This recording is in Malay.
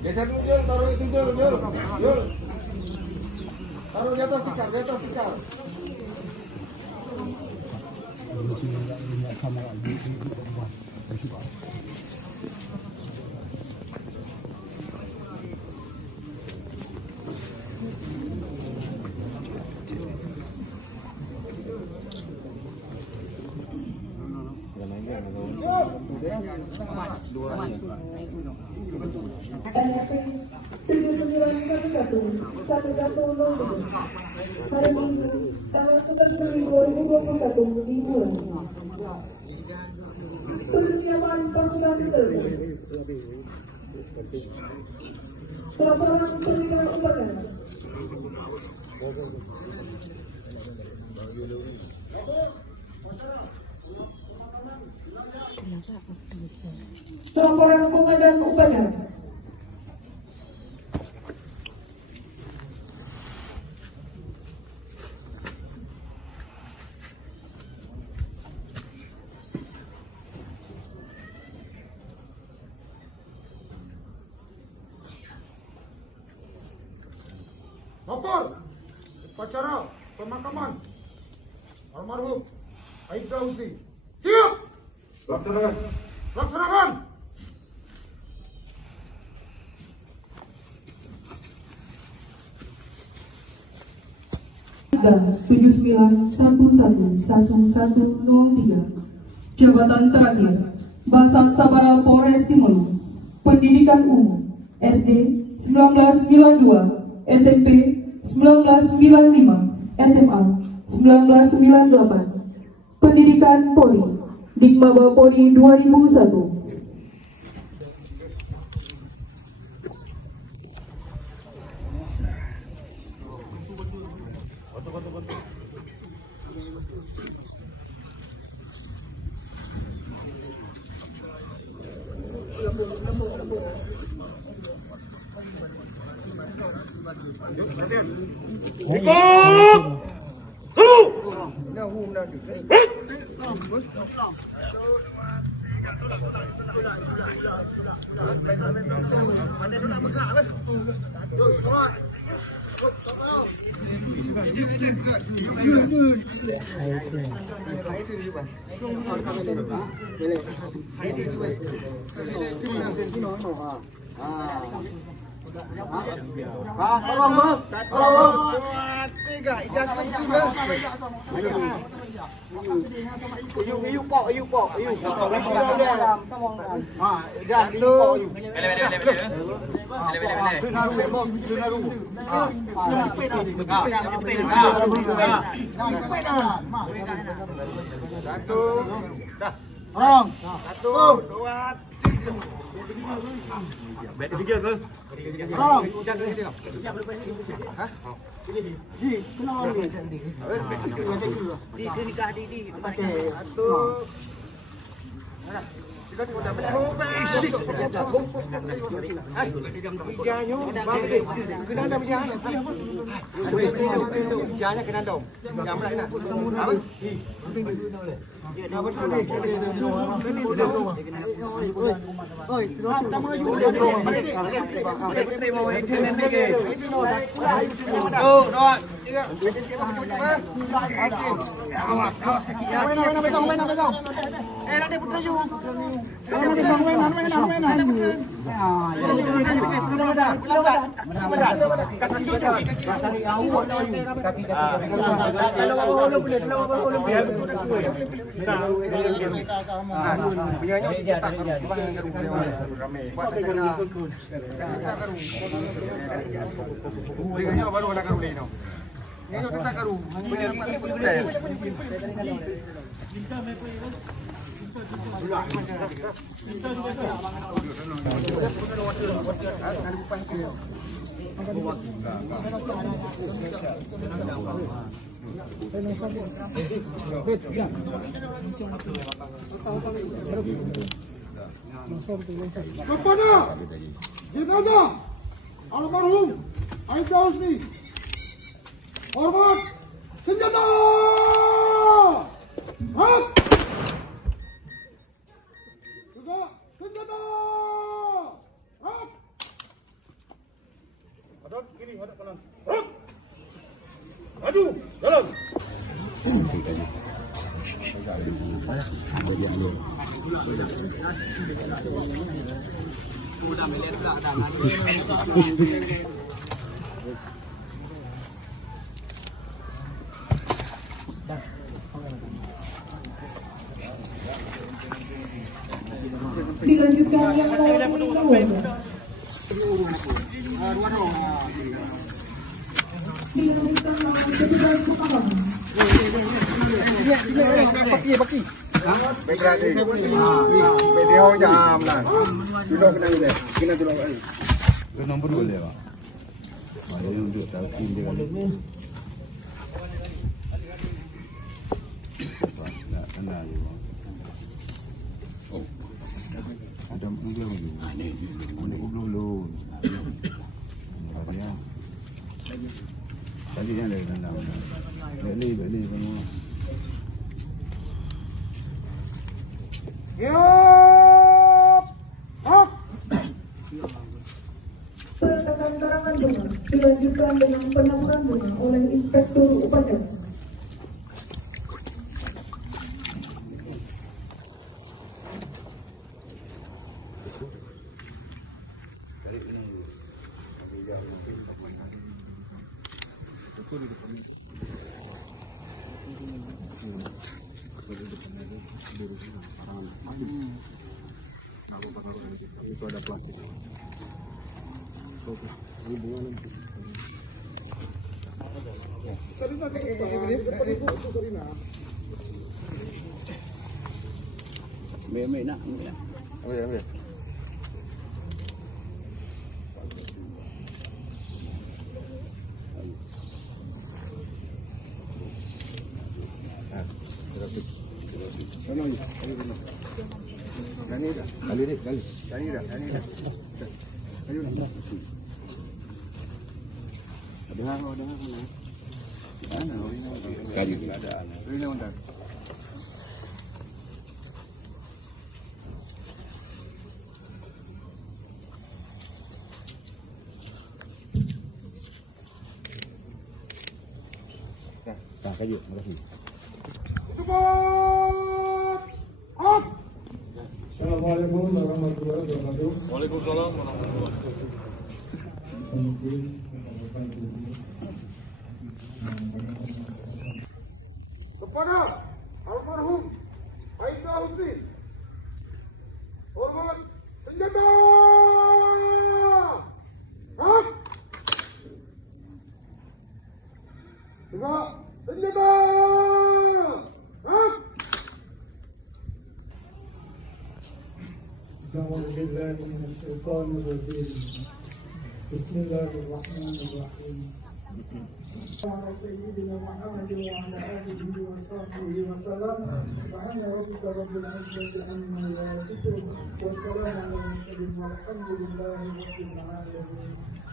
Geser dulu Jul, taruh itu Jul. Taruh di atas tikar, Hari Minggu, tanggal 11 Juli 2021 dimulai. Persiapan pasukan selesai. Pelaporan pernikahan upacara. Pelaporan komandan upacara. Lapor upacara pemakaman almarhum Aibda Husni. Siap. Laksanakan. Dan 79111103 Jabatan terakhir Bangsat Sabara Polres Simolu. Pendidikan umum SD 1992, SMP 1995, SMA 1998. Pendidikan Polri Dikmaba Polri 2001. Kepada jenazah almarhum Aibda Husni Hormat! Senjata! Hap! Juga senjata! Hap! Hadap kiri, hadap kanan. Hap! Maju, jalan. Dilanjutkan yang lain keluarga. Dilanjutkan lawan kedua Kupang. Baki. Baik lagi. Video jam lah. Duduk kena ni. Kena duduk kali. Ke nombor boleh pak? Ada yang duduk talking dia kali. Tak kenal dia. Oh. Ada mungkin lagi. Boleh belum. Ada. Tadi yang dari dalam. Balik semua. Yup! Hop! Perkataan bunga dilanjutkan dengan penaburan bunga oleh Inspektur Upacara. Itu ada plastik. Ini bunga nanti. Ambil nak. Ambil. Kali dah. Ayo dah. Dengar mana? Kali ada. Ini undang. Dah kayu, makasih. Assalamualaikum warahmatullahi wabarakatuh. Waalaikumsalam warahmatullahi kepada almarhum Aida Husni, hormat senjata. Hap! Juga senjata. Hap! أعوذ بالله من الشيطان الرجيم. بسم الله الرحمن الرحيم. على سيدنا محمد وعلى آله وصحبه وسلم. سبحان ربك رب العزة عما يصفون والسلام على المرسلين والحمد لله رب العالمين.